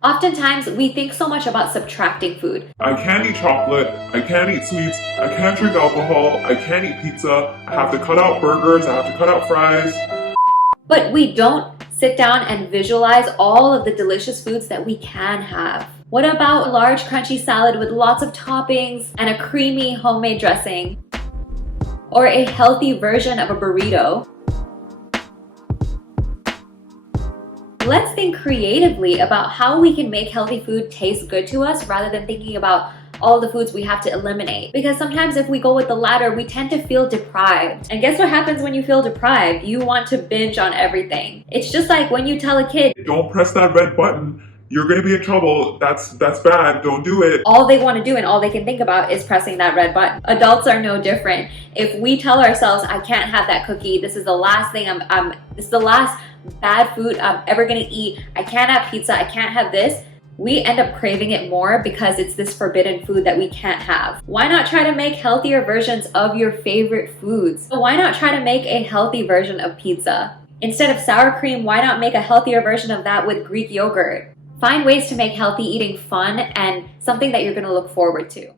Oftentimes, we think so much about subtracting food, I can't eat chocolate, I can't eat sweets, I can't drink alcohol, I can't eat pizza, I have to cut out burgers, I have to cut out fries. but we don't sit down and visualize all of the delicious foods that we can have. What about a large crunchy salad with lots of toppings and a creamy homemade dressing? Or a healthy version of a burrito? Let's think creatively about how we can make healthy food taste good to us rather than thinking about all the foods we have to eliminate. Because sometimes if we go with the latter, we tend to feel deprived. And guess what happens when you feel deprived? You want to binge on everything. It's just like when you tell a kid, Don't press that red button, you're gonna be in trouble, that's bad, don't do it. all they want to do and all they can think about is pressing that red button. Adults are no different. If we tell ourselves, I can't have that cookie, this is the last thing this is the last bad food I'm ever gonna eat, I can't have pizza, I can't have this, we end up craving it more because it's this forbidden food that we can't have. Why not try to make healthier versions of your favorite foods? So why not try to make a healthy version of pizza? Instead of sour cream, why not make a healthier version of that with Greek yogurt? Find ways to make healthy eating fun and something that you're going to look forward to.